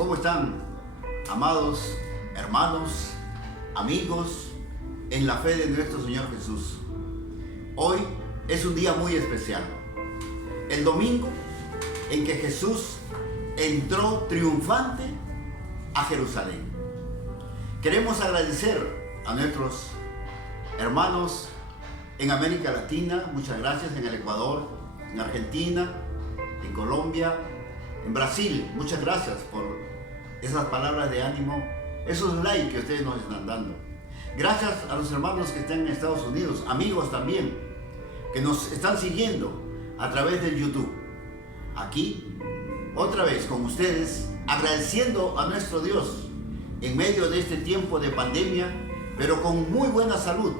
¿Cómo están, amados hermanos, amigos, en la fe de nuestro Señor Jesús? Hoy es un día muy especial, el domingo en que Jesús entró triunfante a Jerusalén. Queremos agradecer a nuestros hermanos en América Latina, muchas gracias, en el Ecuador, en Argentina, en Colombia, en Brasil, muchas gracias por esas palabras de ánimo, esos likes que ustedes nos están dando. Gracias a los hermanos que están en Estados Unidos, amigos también, que nos están siguiendo a través del YouTube. Aquí, otra vez con ustedes, agradeciendo a nuestro Dios en medio de este tiempo de pandemia, pero con muy buena salud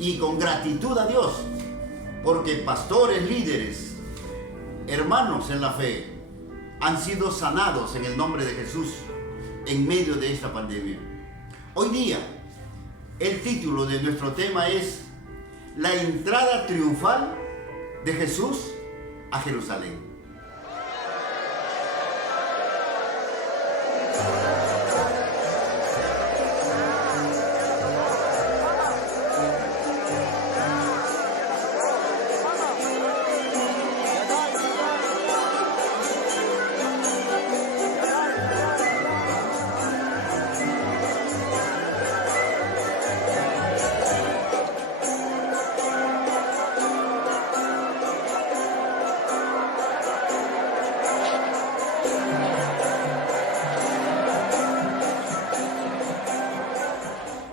y con gratitud a Dios, porque pastores, líderes, hermanos en la fe, han sido sanados en el nombre de Jesús en medio de esta pandemia. Hoy día, el título de nuestro tema es La entrada triunfal de Jesús a Jerusalén.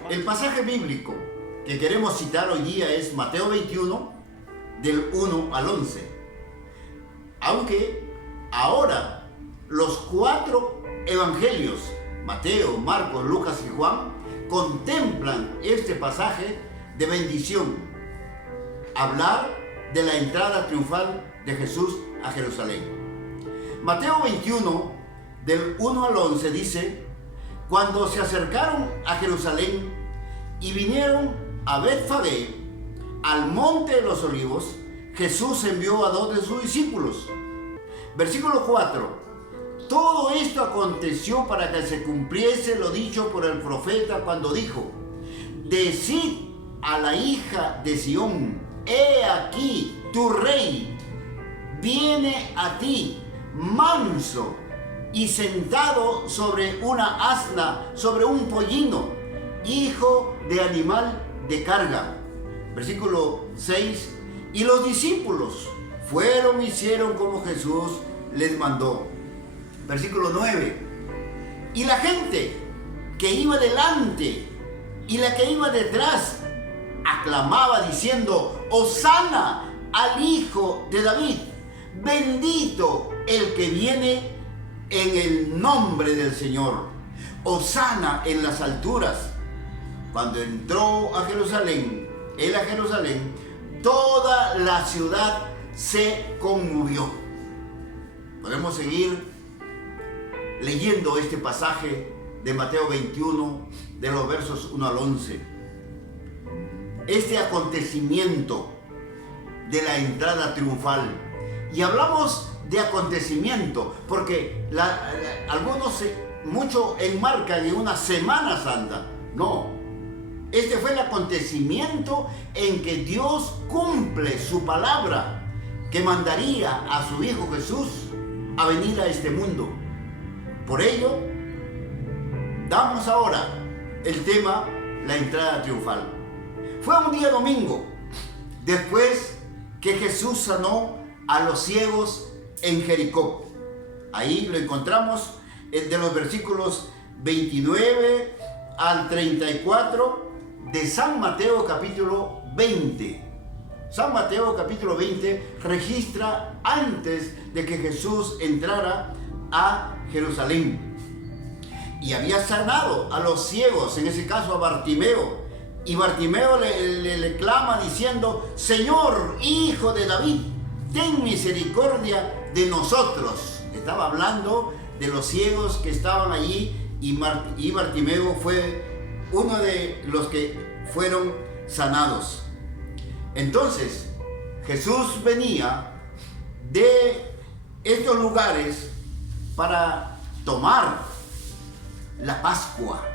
El pasaje bíblico que queremos citar hoy día es Mateo 21, del 1 al 11. Aunque ahora los 4 evangelios, Mateo, Marcos, Lucas y Juan, contemplan este pasaje de bendición. Hablar de la entrada triunfal de Jesús a Jerusalén. Mateo 21, del 1 al 11 dice: Cuando se acercaron a Jerusalén y vinieron a Betfagé, al monte de los olivos, Jesús envió a 2 de sus discípulos. Versículo 4. Todo esto aconteció para que se cumpliese lo dicho por el profeta cuando dijo: Decid a la hija de Sión, he aquí tu rey viene a ti, manso y sentado sobre una asna, sobre un pollino, hijo de animal de carga. Versículo 6. Y los discípulos fueron y hicieron como Jesús les mandó. Versículo 9. Y la gente que iba delante y la que iba detrás aclamaba diciendo: Hosana al Hijo de David, bendito el que viene en el nombre del Señor, hosana en las alturas. Cuando entró a Jerusalén, toda la ciudad se conmovió. Podemos seguir leyendo este pasaje de Mateo 21, de los versos 1 al 11. Este acontecimiento de la entrada triunfal. Y hablamos de acontecimiento porque algunos mucho enmarcan en una Semana Santa. No. Este fue el acontecimiento en que Dios cumple su palabra, que mandaría a su Hijo Jesús a venir a este mundo. Por ello, damos ahora el tema, la entrada triunfal. Fue un día domingo, después que Jesús sanó a los ciegos en Jericó. Ahí lo encontramos de los versículos 29 al 34 de San Mateo capítulo 20. San Mateo capítulo 20 registra antes de que Jesús entrara a Jerusalén. Y había sanado a los ciegos, en ese caso a Bartimeo. Y Bartimeo le clama diciendo: Señor, Hijo de David, ten misericordia de nosotros. Estaba hablando de los ciegos que estaban allí y Bartimeo fue uno de los que fueron sanados. Entonces, Jesús venía de estos lugares para tomar la Pascua.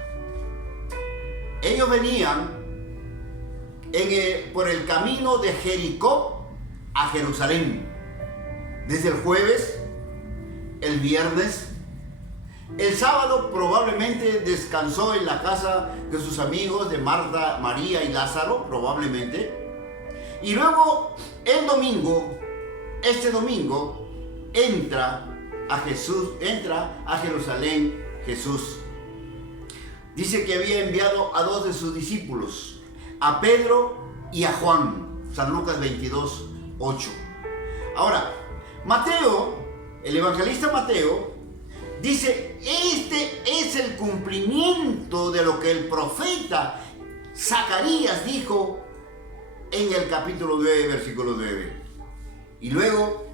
Ellos venían por el camino de Jericó a Jerusalén. Desde el jueves, el viernes, el sábado probablemente descansó en la casa de sus amigos de Marta, María y Lázaro, probablemente. Y luego el domingo, este domingo, entra a Jerusalén Jesús. Dice que había enviado a 2 de sus discípulos, a Pedro y a Juan. San Lucas 22, 8. Ahora, Mateo, el evangelista Mateo, dice, este es el cumplimiento de lo que el profeta Zacarías dijo en el capítulo 9, versículo 9. Y luego,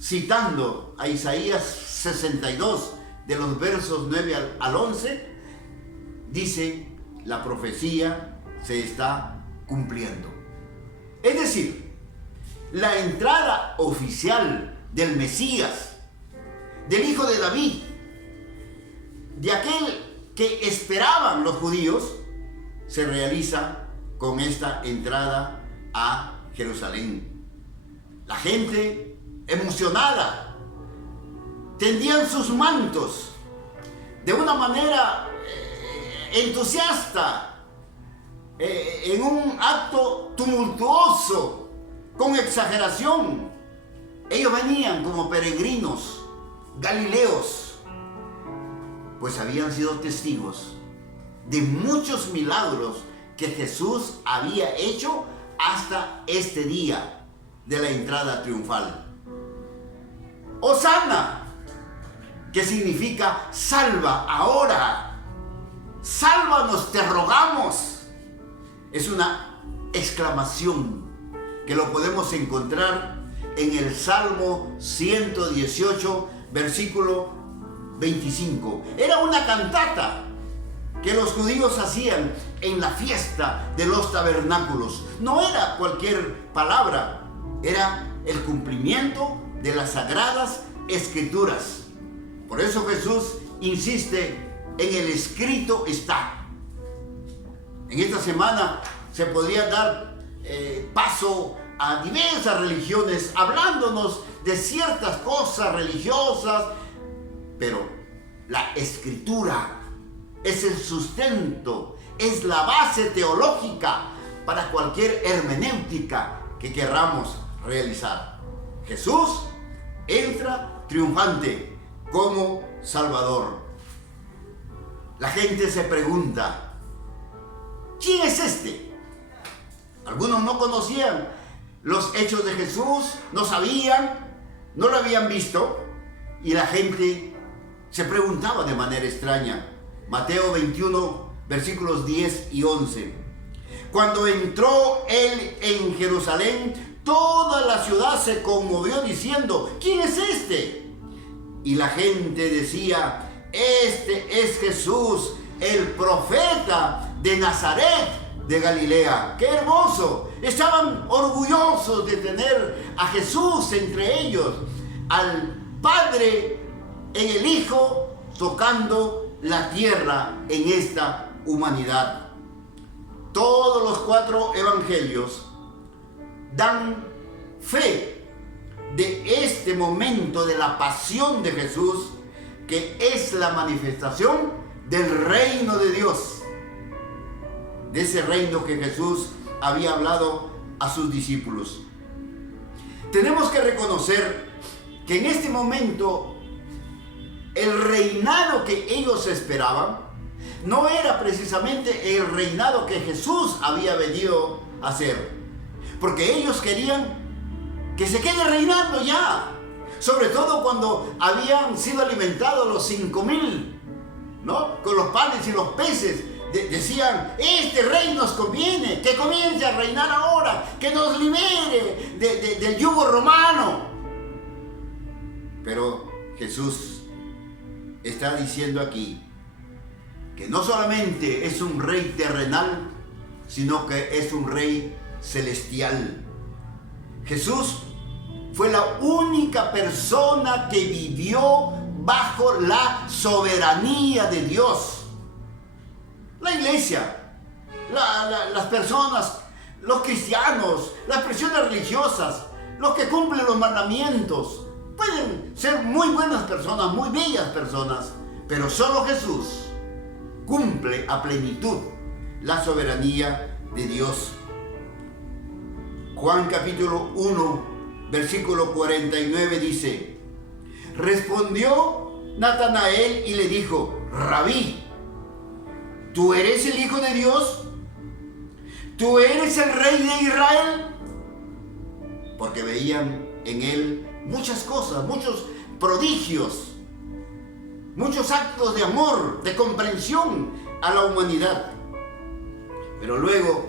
citando a Isaías 62, de los versos 9 al 11, dice, la profecía se está cumpliendo. Es decir, la entrada oficial del Mesías, del Hijo de David, de aquel que esperaban los judíos, se realiza con esta entrada a Jerusalén. La gente emocionada tendían sus mantos de una manera entusiasta, en un acto tumultuoso, con exageración. Ellos venían como peregrinos galileos, pues habían sido testigos de muchos milagros que Jesús había hecho hasta este día de la entrada triunfal. Hosana, que significa salva ahora, sálvanos, te rogamos. Es una exclamación que lo podemos encontrar en el Salmo 118, versículo 25. Era una cantata que los judíos hacían en la fiesta de los tabernáculos. No era cualquier palabra, era el cumplimiento de las sagradas escrituras. Por eso Jesús insiste en el escrito está. En esta semana se podría dar paso a diversas religiones hablándonos de ciertas cosas religiosas, pero la escritura es el sustento, es la base teológica para cualquier hermenéutica que querramos realizar. Jesús entra triunfante como Salvador. La gente se pregunta, ¿quién es este? Algunos no conocían los hechos de Jesús, no sabían, no lo habían visto, y la gente se preguntaba de manera extraña. Mateo 21, versículos 10 y 11. Cuando entró él en Jerusalén, toda la ciudad se conmovió diciendo, ¿quién es este? Y la gente decía, este es Jesús, el profeta de Nazaret de Galilea. ¡Qué hermoso! Estaban orgullosos de tener a Jesús entre ellos, al Padre en el Hijo, tocando la tierra en esta humanidad. Todos los 4 evangelios dan fe de este momento de la pasión de Jesús, que es la manifestación del reino de Dios, de ese reino que Jesús había hablado a sus discípulos. Tenemos que reconocer que en este momento el reinado que ellos esperaban no era precisamente el reinado que Jesús había venido a hacer, porque ellos querían que se quede reinando ya, sobre todo cuando habían sido alimentados los 5,000, ¿no? Con los panes y los peces. Decían, este rey nos conviene, que comience a reinar ahora, que nos libere del yugo romano. Pero Jesús está diciendo aquí que no solamente es un rey terrenal, sino que es un rey celestial. Jesús fue la única persona que vivió bajo la soberanía de Dios. La iglesia, las personas, los cristianos, las expresiones religiosas, los que cumplen los mandamientos, pueden ser muy buenas personas, muy bellas personas, pero solo Jesús cumple a plenitud la soberanía de Dios. Juan capítulo 1, versículo 49 dice: respondió Natanael y le dijo: Rabí, ¿tú eres el Hijo de Dios? ¿Tú eres el Rey de Israel? Porque veían en él muchas cosas, muchos prodigios, muchos actos de amor, de comprensión a la humanidad. Pero luego,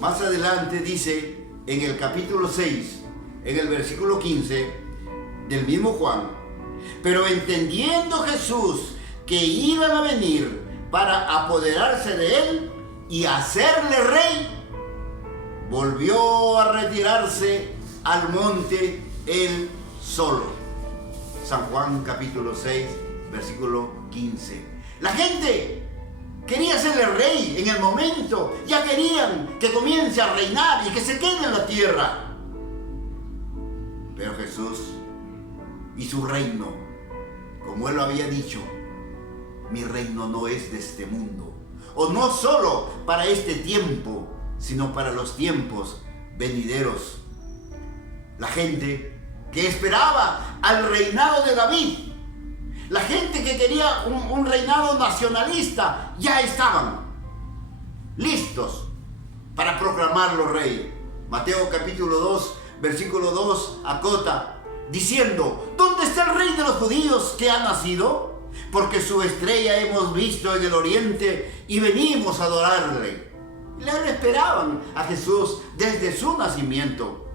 más adelante dice, en el capítulo 6, en el versículo 15 del mismo Juan: pero entendiendo Jesús que iban a venir para apoderarse de él y hacerle rey, volvió a retirarse al monte él solo. San Juan capítulo 6, versículo 15. La gente quería serle rey en el momento, ya querían que comience a reinar y que se quede en la tierra. Pero Jesús y su reino, como él lo había dicho: mi reino no es de este mundo, o no solo para este tiempo, sino para los tiempos venideros. La gente que esperaba al reinado de David, la gente que quería un reinado nacionalista, ya estaban listos para proclamarlo rey. Mateo capítulo 2, versículo 2 acota diciendo: ¿dónde está el rey de los judíos que ha nacido? Porque su estrella hemos visto en el oriente y venimos a adorarle. Le esperaban a Jesús desde su nacimiento.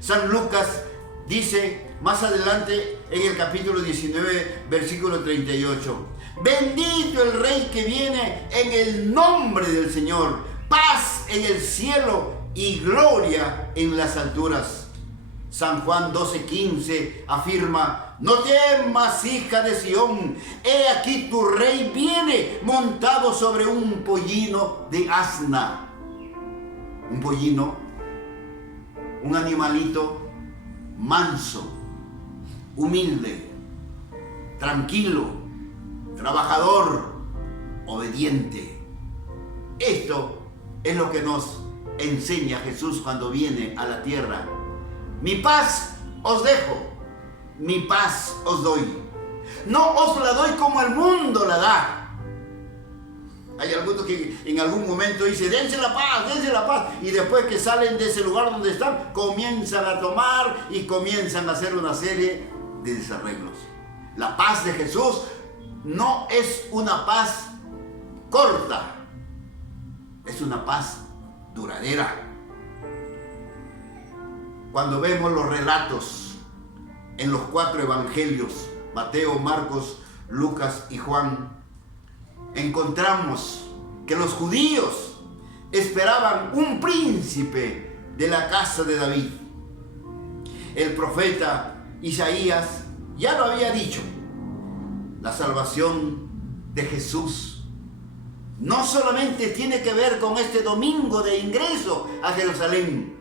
San Lucas dice más adelante en el capítulo 19, versículo 38: bendito el Rey que viene en el nombre del Señor, paz en el cielo y gloria en las alturas. San Juan 12:15 afirma: no temas, hija de Sión, he aquí tu rey viene montado sobre un pollino de asna. Un pollino, un animalito manso, humilde, tranquilo, trabajador, obediente. Esto es lo que nos enseña Jesús cuando viene a la tierra. Mi paz os dejo, mi paz os doy. No os la doy como el mundo la da. Hay algunos que en algún momento dicen: dense la paz, y después que salen de ese lugar donde están, comienzan a tomar y comienzan a hacer una serie de desarreglos. La paz de Jesús no es una paz corta, es una paz duradera. Cuando vemos los relatos en los 4 evangelios, Mateo, Marcos, Lucas y Juan, encontramos que los judíos esperaban un príncipe de la casa de David. El profeta Isaías ya lo había dicho: la salvación de Jesús no solamente tiene que ver con este domingo de ingreso a Jerusalén,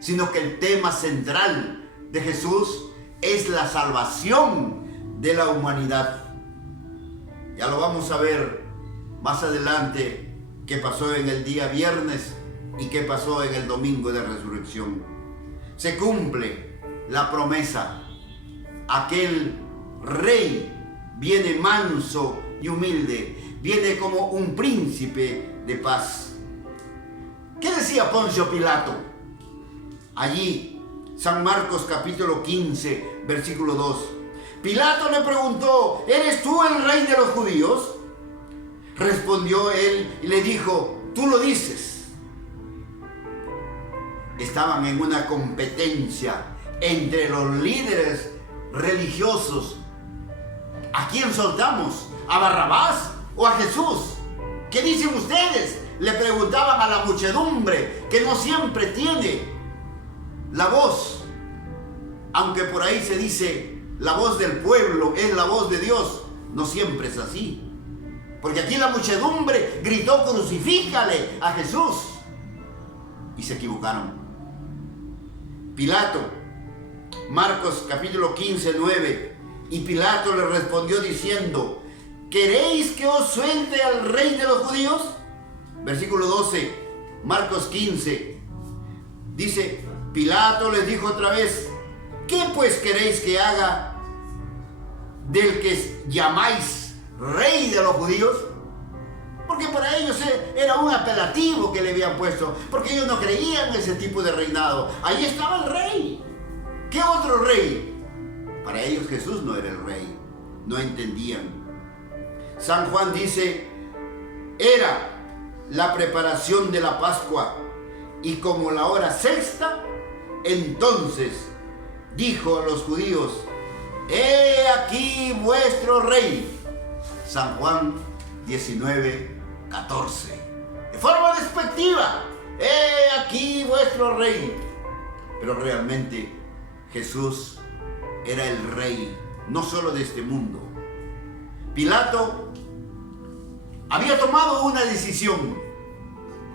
sino que el tema central de Jesús es la salvación de la humanidad. Ya lo vamos a ver más adelante qué pasó en el día viernes y qué pasó en el domingo de resurrección. Se cumple la promesa: aquel rey viene manso y humilde, viene como un príncipe de paz. ¿Qué decía Poncio Pilato? Allí, San Marcos capítulo 15, versículo 2. Pilato le preguntó: ¿eres tú el rey de los judíos? Respondió él y le dijo: tú lo dices. Estaban en una competencia entre los líderes religiosos. ¿A quién soltamos? ¿A Barrabás o a Jesús? ¿Qué dicen ustedes? Le preguntaban a la muchedumbre, que no siempre tiene la voz. Aunque por ahí se dice la voz del pueblo es la voz de Dios. No siempre es así. Porque aquí la muchedumbre gritó: crucifícale a Jesús. Y se equivocaron. Pilato, Marcos capítulo 15, 9. Y Pilato le respondió diciendo: ¿queréis que os suelte al rey de los judíos? Versículo 12, Marcos 15. Dice: Pilato les dijo otra vez: ¿qué pues queréis que haga del que llamáis rey de los judíos? Porque para ellos era un apelativo que le habían puesto, porque ellos no creían en ese tipo de reinado. Ahí estaba el rey. ¿Qué otro rey? Para ellos Jesús no era el rey. No entendían. San Juan dice: era la preparación de la Pascua, y como la hora sexta, entonces dijo a los judíos: he aquí vuestro rey. San Juan 19, 14. De forma despectiva: he aquí vuestro rey. Pero realmente Jesús era el rey, no solo de este mundo. Pilato había tomado una decisión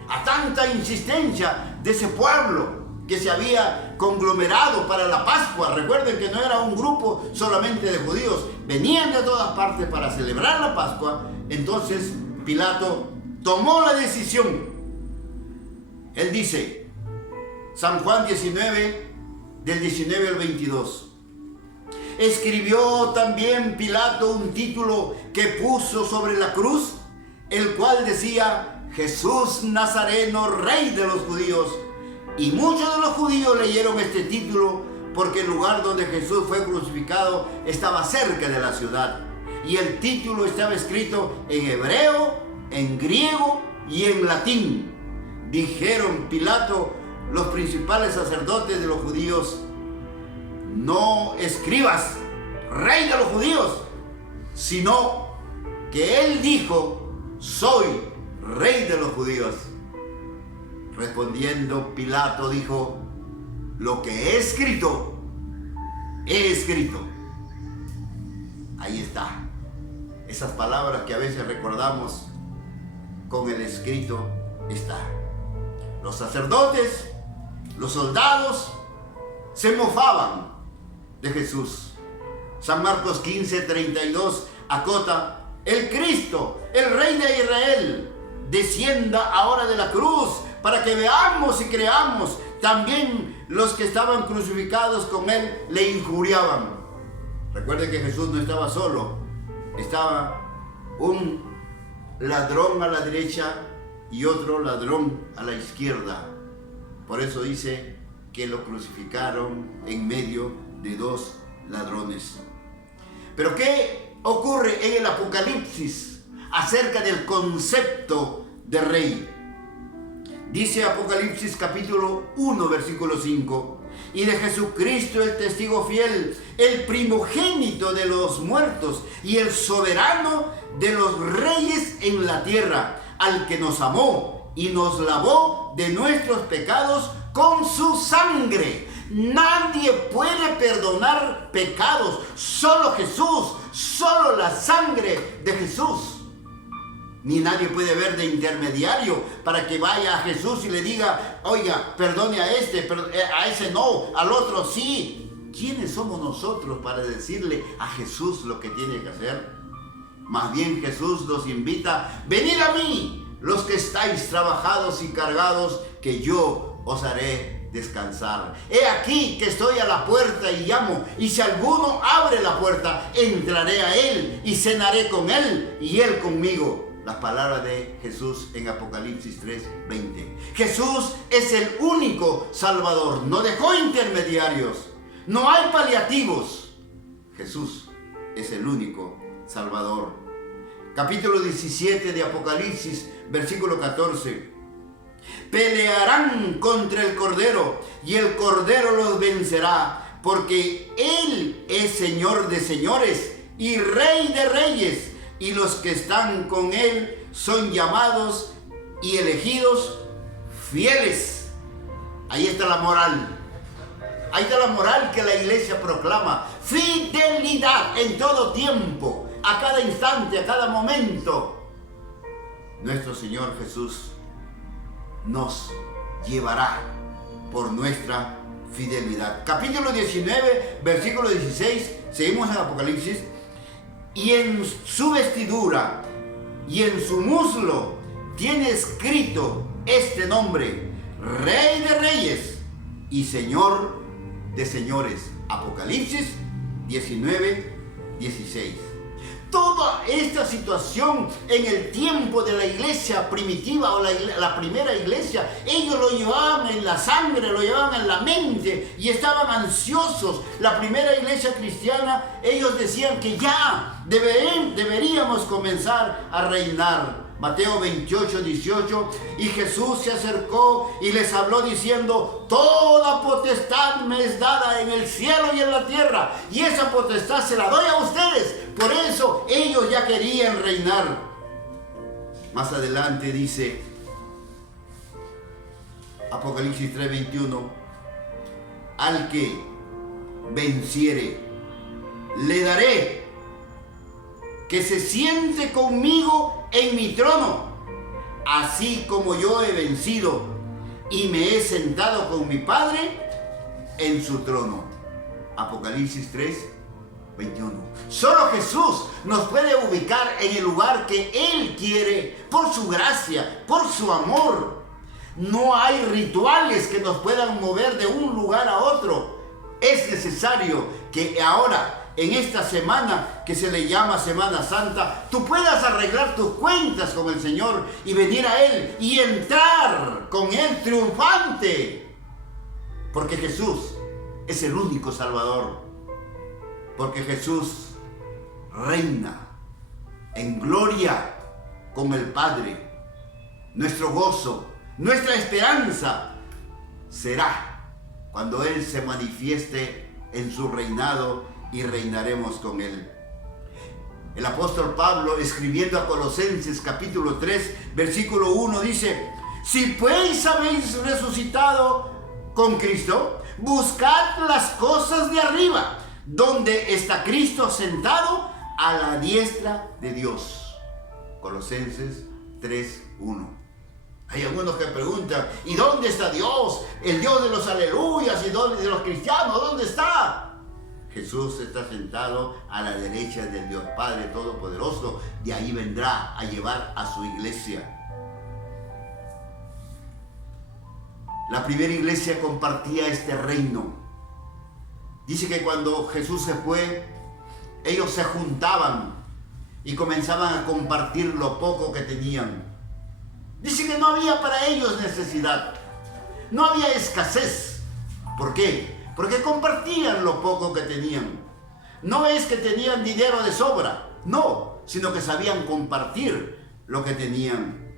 a tanta insistencia de ese pueblo que se había conglomerado para la Pascua. Recuerden que no era un grupo solamente de judíos, venían de todas partes para celebrar la Pascua. Entonces Pilato tomó la decisión. Él dice, San Juan 19, del 19 al 22. Escribió también Pilato un título que puso sobre la cruz, el cual decía: Jesús Nazareno, Rey de los judíos. Y muchos de los judíos leyeron este título porque el lugar donde Jesús fue crucificado estaba cerca de la ciudad. Y el título estaba escrito en hebreo, en griego y en latín. Dijeron Pilato los principales sacerdotes de los judíos: no escribas Rey de los judíos, sino que él dijo: soy Rey de los judíos. Respondiendo Pilato dijo: lo que he escrito, he escrito. Ahí está. Esas palabras que a veces recordamos, con el escrito está. Los sacerdotes, los soldados, se mofaban de Jesús. San Marcos 15, 32 acota: el Cristo, el Rey de Israel, descienda ahora de la cruz para que veamos y creamos. También los que estaban crucificados con él le injuriaban. Recuerden que Jesús no estaba solo. Estaba un ladrón a la derecha y otro ladrón a la izquierda. Por eso dice que lo crucificaron en medio de dos ladrones. Pero ¿qué ocurre en el Apocalipsis acerca del concepto de rey? Dice Apocalipsis capítulo 1, versículo 5: y de Jesucristo el testigo fiel, el primogénito de los muertos y el soberano de los reyes en la tierra, al que nos amó y nos lavó de nuestros pecados con su sangre. Nadie puede perdonar pecados, solo Jesús, solo la sangre de Jesús. Ni nadie puede ver de intermediario para que vaya a Jesús y le diga: oiga, perdone a este, a ese no, al otro sí. ¿Quiénes somos nosotros para decirle a Jesús lo que tiene que hacer? Más bien Jesús nos invita: venid a mí, los que estáis trabajados y cargados, que yo os haré descansar. He aquí que estoy a la puerta y llamo, y si alguno abre la puerta, entraré a él y cenaré con él y él conmigo. Las palabras de Jesús en Apocalipsis 3:20. Jesús es el único Salvador. No dejó intermediarios. No hay paliativos. Jesús es el único Salvador. Capítulo 17 de Apocalipsis, versículo 14. Pelearán contra el Cordero y el Cordero los vencerá, porque Él es Señor de señores y Rey de reyes. Y los que están con él son llamados y elegidos fieles. Ahí está la moral. Ahí está la moral que la iglesia proclama. Fidelidad en todo tiempo, a cada instante, a cada momento. Nuestro Señor Jesús nos llevará por nuestra fidelidad. Capítulo 19, versículo 16, seguimos en Apocalipsis. Y en su vestidura y en su muslo tiene escrito este nombre: Rey de Reyes y Señor de Señores. Apocalipsis 19, 16. Toda esta situación en el tiempo de la iglesia primitiva o la primera iglesia, ellos lo llevaban en la sangre, lo llevaban en la mente y estaban ansiosos. La primera iglesia cristiana, ellos decían que ya deberíamos comenzar a reinar. Mateo 28, 18, y Jesús se acercó y les habló diciendo: toda potestad me es dada en el cielo y en la tierra, y esa potestad se la doy a ustedes. Por eso ellos ya querían reinar. Más adelante dice Apocalipsis 3, 21, al que venciere, le daré que se siente conmigo en mi trono, así como yo he vencido y me he sentado con mi Padre en su trono. Apocalipsis 3, 21. Solo Jesús nos puede ubicar en el lugar que Él quiere, por su gracia, por su amor. No hay rituales que nos puedan mover de un lugar a otro. Es necesario que ahora, en esta semana que se le llama Semana Santa, tú puedas arreglar tus cuentas con el Señor y venir a Él y entrar con Él triunfante. Porque Jesús es el único Salvador. Porque Jesús reina en gloria con el Padre. Nuestro gozo, nuestra esperanza será cuando Él se manifieste en su reinado y reinaremos con Él. El apóstol Pablo, escribiendo a Colosenses capítulo 3, versículo 1, dice: si pues habéis resucitado con Cristo, buscad las cosas de arriba, donde está Cristo sentado a la diestra de Dios. Colosenses 3, 1. Hay algunos que preguntan: ¿y dónde está Dios? El Dios de los aleluyas y de los cristianos, ¿dónde está? Jesús está sentado a la derecha del Dios Padre Todopoderoso. De ahí vendrá a llevar a su iglesia. La primera iglesia compartía este reino. Dice que cuando Jesús se fue, ellos se juntaban y comenzaban a compartir lo poco que tenían. Dice que no había para ellos necesidad, no había escasez. ¿Por qué? Porque compartían lo poco que tenían. No es que tenían dinero de sobra, no, sino que sabían compartir lo que tenían.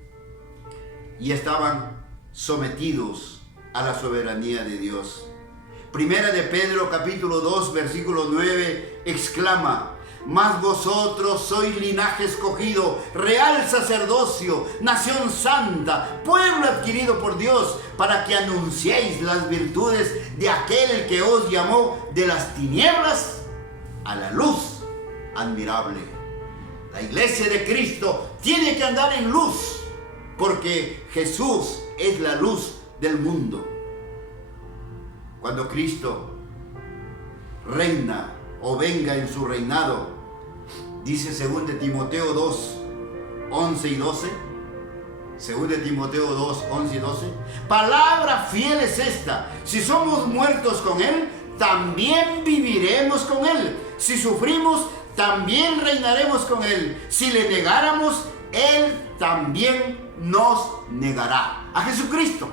Y estaban sometidos a la soberanía de Dios. Primera de Pedro capítulo 2 versículo 9 exclama: mas vosotros sois linaje escogido, real sacerdocio, nación santa, pueblo adquirido por Dios, para que anunciéis las virtudes de aquel que os llamó de las tinieblas a la luz admirable. La iglesia de Cristo tiene que andar en luz, porque Jesús es la luz del mundo. Cuando Cristo reina o venga en su reinado, dice 2 Timoteo 2, 11 y 12. 2 Timoteo 2, 11 y 12. Palabra fiel es esta: si somos muertos con Él, también viviremos con Él. Si sufrimos, también reinaremos con Él. Si le negáramos, Él también nos negará. A Jesucristo.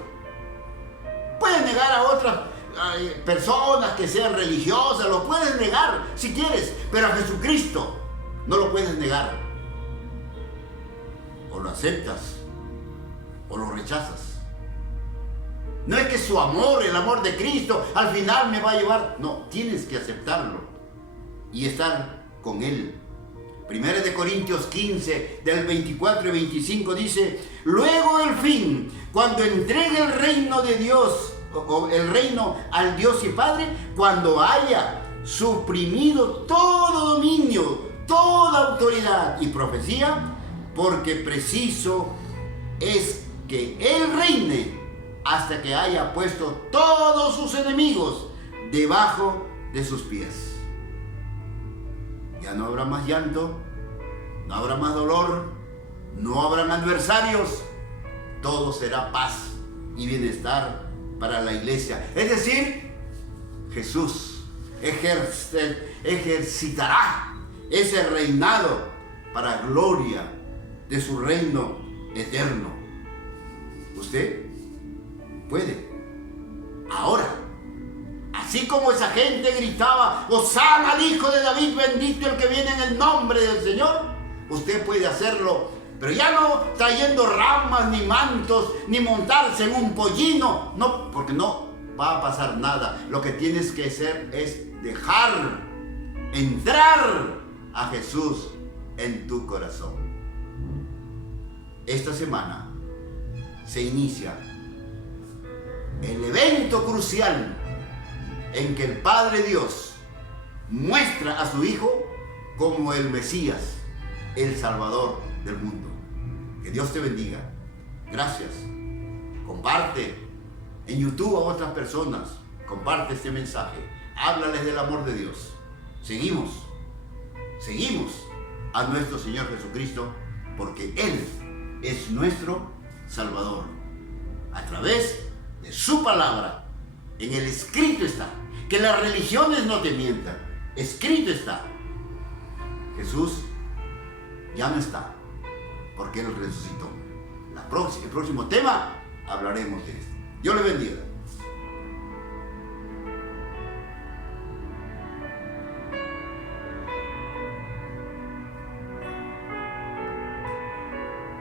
Puedes negar a otras personas que sean religiosas, lo puedes negar si quieres, pero a Jesucristo no lo puedes negar. O lo aceptas o lo rechazas. No es que su amor, el amor de Cristo, al final me va a llevar. No, tienes que aceptarlo y estar con Él. Primera de Corintios 15, del 24 y 25 dice: luego el fin, cuando entregue el reino de Dios, el reino al Dios y Padre cuando haya suprimido todo dominio, toda autoridad y profecía, porque preciso es que Él reine hasta que haya puesto todos sus enemigos debajo de sus pies. Ya no habrá más llanto, no habrá más dolor, no habrán adversarios, todo será paz y bienestar para la iglesia. Es decir, Jesús ejercitará ese reinado para gloria de su reino eterno. Usted puede ahora, así como esa gente gritaba: Hosana al Hijo de David, bendito el que viene en el nombre del Señor, usted puede hacerlo, pero ya no trayendo ramas ni mantos ni montarse en un pollino, no, porque no va a pasar nada. Lo que tienes que hacer es dejar entrar a Jesús en tu corazón. Esta semana se inicia el evento crucial en que el Padre Dios muestra a su Hijo como el Mesías, el Salvador del mundo. Que Dios te bendiga. Gracias. Comparte en YouTube a otras personas. Comparte este mensaje. Háblales del amor de Dios. Seguimos a nuestro Señor Jesucristo, porque Él es nuestro Salvador. A través de su palabra, en el escrito está. Que las religiones no te mientan. Escrito está. Jesús ya no está, porque Él resucitó. El próximo tema hablaremos de esto. Dios le bendiga.